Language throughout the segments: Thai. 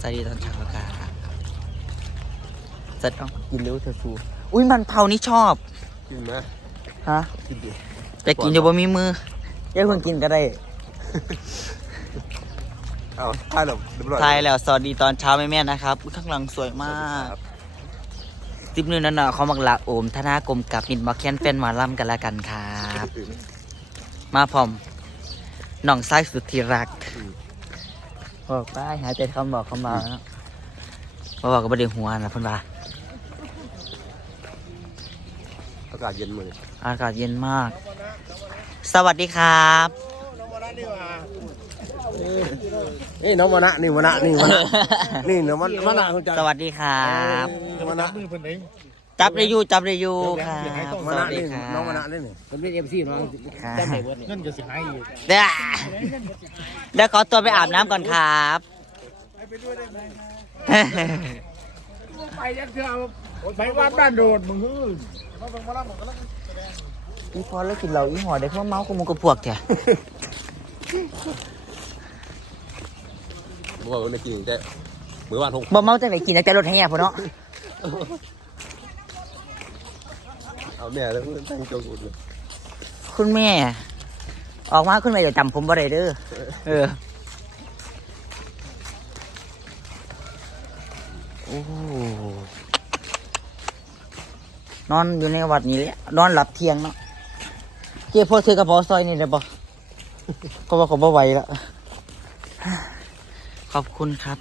สวัสดีตอนเช้าครับจะต้องกินเร็วเธอสูอุ้ยมันเผานี่ชอบ กินไหมฮะกินดิแต่กินอยู่บ่มีมือเดี๋ยวเพิ่งกินก็ได้ เอาถ่ายแล้วเรียบร้อยทายแล้วสวัสดีตอนเช้าแม่ๆนะครับอุ๊ยข้างหลังสวยมากติปนึงนั่นน่ะเขามักละโอมธนากรมกับนินมาแค้นเป็นหมาล่ำกันแล้วกันครับ มาพร้อมน้องไส้สุดที่รัก บอกไปหายใจคำบอกคำมาแล้วบอกก็บ่ได้หัวนะเพิ่นว่าอากาศเย็นมืออากาศเย็นมาก สวัสดีครับนี่น้องมณะนี่มณะนี่มณะนี่น้องมณะมณะคุณจัสวัสดีครับมณะมือเพิ่นเอง จับได้อยู่จับได้อยู่ครับมสณะวัสดีนี่ครับน้องมณะนี่นี่ผมเป็นเอฟซีเนาะครับเงินก็สิหายอยู่เดี๋ยวเดี๋ยวขอตัวไปอาบน้ำก่อนครับไปยังเทื่อไปวัดบ้านโดดมึงฮื้ออีพอแล้วกินเหล้าอีหัวได้เพิ่มเมาส์กับหมูกับพวกเถอะบอกว่าในกินแต่เมื่อวานหกบ่เมาจังไหนกินแต่รถแห่พุ่นเนาะ เอาแม่แล้วตั้งโจกุดเลยคุณแม่ ออกมาคุณแม่จะจำผมบ่ได้เด้อเออโอ้นอนอยู่ในวัดนี้เลยนอนหลับเที่ยงเนาะเจ๊พ่อเธอกระเพาะซอยนี่ได้ปะก็ว่าเขาบ่ไหวละขอบคุณครับ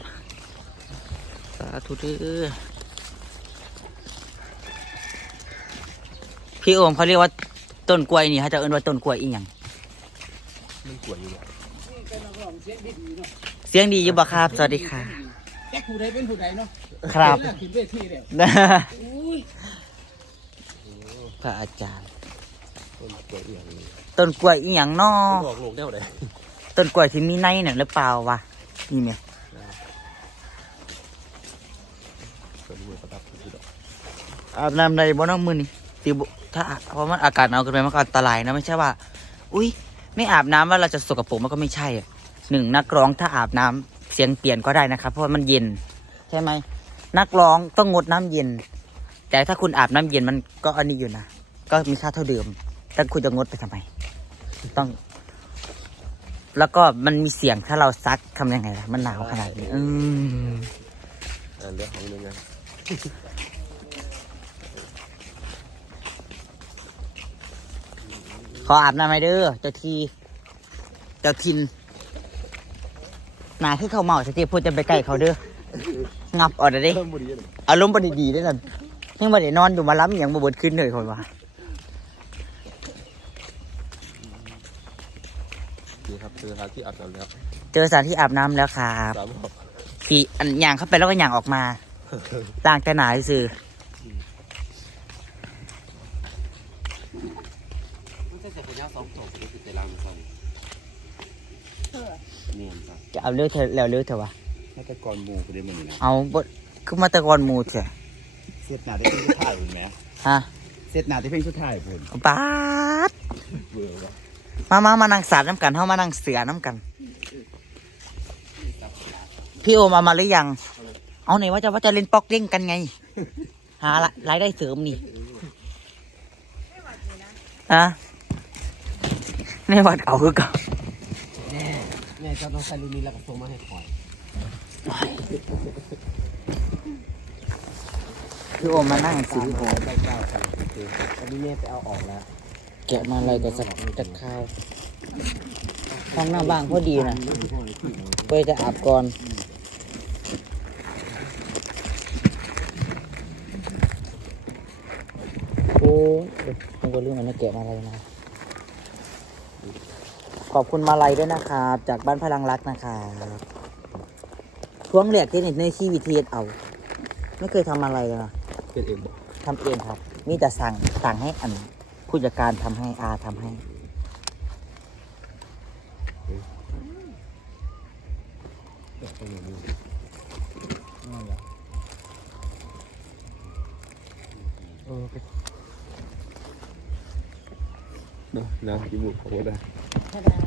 สาธุเด้อ พี่โอมเขาเรียกว่าต้นกล้วยนี่เขาจะเอิ้นว่าต้นกล้วยอีหยังมันกลัวยอยู่เสียงดีอยู่บ่ครับ สวัสดีค่ะ แจ็คผู้ใดเป็นผู้ใดเนาะครับขึ้นเวทีแล้วอุ้ยพระอาจารย์ ต้นกล้วยอย่างนี้ต้นกล้วยอีหยังน้ออกโลกแนวไหนต้นกล้วยที่มีในน่ะหรือเปล่าวะนี่เนี่ยต้นมือประดับที่ดอกอาบน้ำในบ่น้องมือนี่ตีบุ ถ้าเพราะมันอากาศหนาวเกินไปมันก็อันตรายนะไม่ใช่ว่า อุ้ยไม่อาบน้ำว่าเราจะสกปรกมันก็ไม่ใช่อะหนึ่งนักร้องถ้าอาบน้ำเสียงเปลี่ยนก็ได้นะครับ เพราะว่ามันเย็น ใช่ไหมนักร้องต้องงดน้ำเย็น แต่ถ้าคุณอาบน้ำเย็นมันก็อันนี้อยู่นะก็มีค่าเท่าเดิมแต่คุณจะงดไปทำไมต้อง แล้วก็มันมีเสียงถ้าเราซักทำยังไงล่ะมันหนาวขนาดนี้อืม อ่าเรื่องของนึงไง ขออาบน้ำไหมเด้อเจ้าทีเจ้าทินหนาที่เขาเมาสติพูดจะไปใกล้เขาเด้องับเออกเด้เริ่มบุรีเลยอารมณ์บดีดีได้อนั่นยังบ่ได้นอนอยู่มาล้ำอย่างบ่เบดขึ้นเลยคนว่านี่ครับคือสถานที่อาบน้ำแล้วเจอสถานที่อาบน้ำแล้วครับสามรอบขี่อันย่างเข้าไปแล้วก็ย่างออกมาต่างแต่หนาซื่อมั จะเป็นยาสองสองคือเตลังสองนี่ครับจะเอาเลือเธอแล้วเลือเธอวะมาตะกอนหมูก็ได้มันนี่นะเอาบดคือมาตะกอนหมูเถอะเซตหนาที่เป็นชุดถ่ายเห็นไหมฮะเซตหนาที่เป็นชุดถ่ายเพิ่นปาดเบื่อวะมามามานั่งสาดน้ำกันเฮามานั่งเสือน้ำกัน พี่โอมามาหรือยัง เอาไหนว่าจะว่าจะเล่นปอกเล่งกันไง หาละรายได้เสริมนี่ฮะ ในวัดเอาคือเก่าแม่เจ้าต้องใส่ลูกนี้แล้วก็ส่งมาให้คอยพี่โอมมานั่งซื้อของใส่เจ้าครับตอนนี้แม่ไปเอาออกแล้ว แกะมาอะไรก็สักจักข้าวห้องหน้าบ้านพอดีนะเพื่อจะอาบก่อนโอ้ยผมก็เรื่องมันนะแกะมาอะไรมา ขอบคุณมาลัยด้วยนะครับ จากบ้านพลังรักนะครับช่วงแรกที่ในในชีวิตเทศเอา ไม่เคยทำอะไรเลยนะเป็นเองบอกทำเองครับ มีแต่สั่งสั่งให้อันผู้จัดการทำให้อาทำให้เนาะน้ำจมูกของวัได้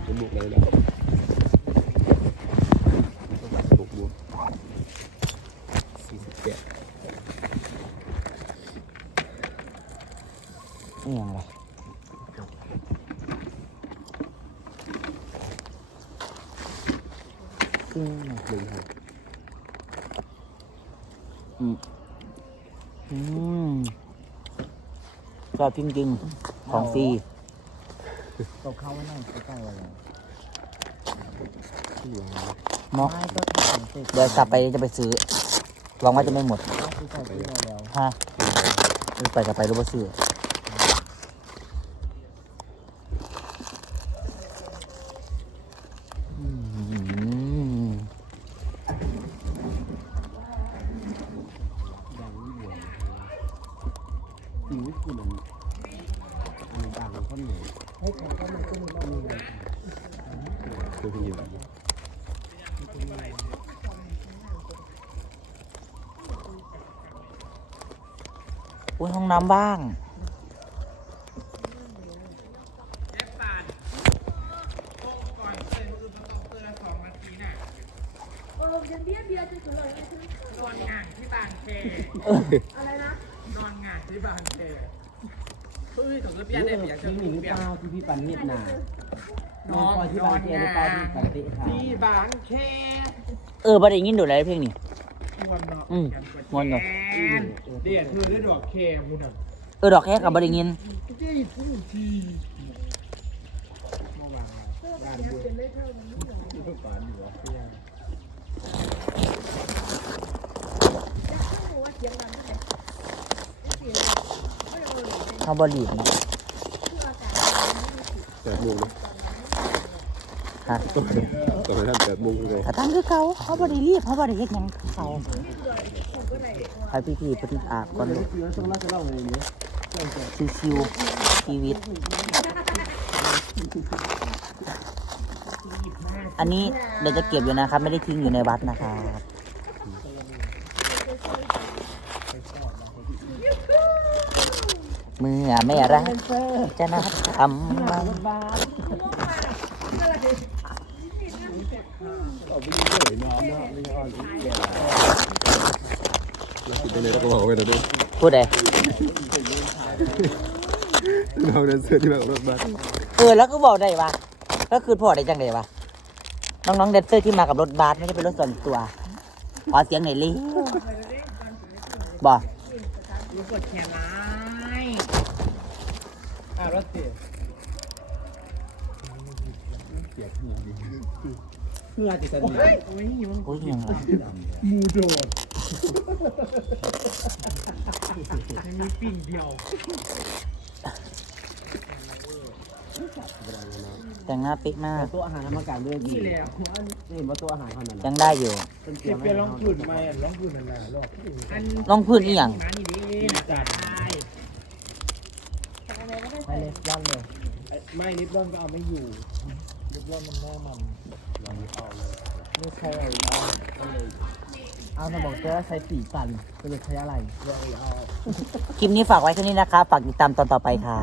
จมูกอะไรนะบวกบวสี่สิบแปดนี่ยังไงึ่งหนึ่รับอืมอืมชอบจริง ๆ ของฟรี ตกเข้าไว้นั่งใกล้ๆไว้แล้วเนาะไม่ก็ทำเสร็จเดี๋ยวกลับไปจะไปซื้อหวังว่าจะไม่หมดก็คือใส่ที่แล้วฮะไปกลับไปรู้ว่าซื้ออืมชีวิตคุณอันอันดังคนหนึ่ง ให้ของก็มันก็มีบ้างมีคือพี่อยู่อุ้ยห้องน้ำบ้างเออยังเบี้ยเบี้ยจะถึงเลยคือนอนงานที่บางแคอะไรนะนอนงานที่บางแคเฮ้ยของระเบียงเนี่ยอยากจะนี่หรือเปล่าที่พี่ปันเฮ็ดน่ะนอนที่นบาองนแคงาหรือเปล่านที่ปันเตะขาที่บางแคเออบ่ได้ยินดูอะไรเพลงนี้มวนเนาะอืมม่วนเนาะแอนเดี๋ยวเธอได้ดอกแคมุนอะเออดอกแค่กับบ่ได้ยินได้พูดทีเขาบ่รีบ เนาะแปดโมงนะฮะต่อไปท่านแปดโมงเลยกระตั้งคือเขาเขาบ่ได้รีบเขาบ่ได้เฮ็ดหยังคือเขาให้พี่ๆปฏิอาบก่อนลูกเสือต้องรักจะเล่าเลยเนี่ยชิวๆชีวิต อันนี้เดี๋ยวจะเก็บอยู่นะครับ ไม่ได้ทิ้งอยู่ในวัดนะครับ เมื่อไม่รักจะนัดทำมคิดได้เลยแล้วก็บอกไว้แล้วด้วยพูดเลยเราเดินเสื้อที่แบบรถบัสเออแล้วก็บอกได้ว่าก็คือพอได้จังเลยว่าน้องๆแดนเซอร์ที่มากับรถบัสไม่ใช่เป็นรถส่วนตัวขอเสียงหน่อยลิบอก รู้กดแคร์ไลน์ อ่ารถเสียเพื่อติดสนิทเฮ้ยโอ้ยมันโอ้ยยังไงมูโดดมีปิ่นเดียว แต่งหน้าปิ๊กมากตัวอาหารทำอากาศด้วยดีนี่แหละเห็นว่าตัวอาหารเท่านั้นยังได้อยู่เป็นเตรีเก็ยบมเปลี่ยนรองให้พื้นไหมรองพื้นนานๆรอบอันลองพื้นอีหยังมานี่ ดิจัดไปไปเลยย่างเลยไม่ริบบอนก็เอาไม่อยู่ริบบอนมันแน่มันไม่ใช่อะไรบ้างก็เลยเอาสมองเจ้ใช้สีสันเป็นเลยใช้อะไรเราเอาคลิปนี้ฝากไว้แค่นี้นะคะ ฝากติดตามตอนต่อไปค่ะ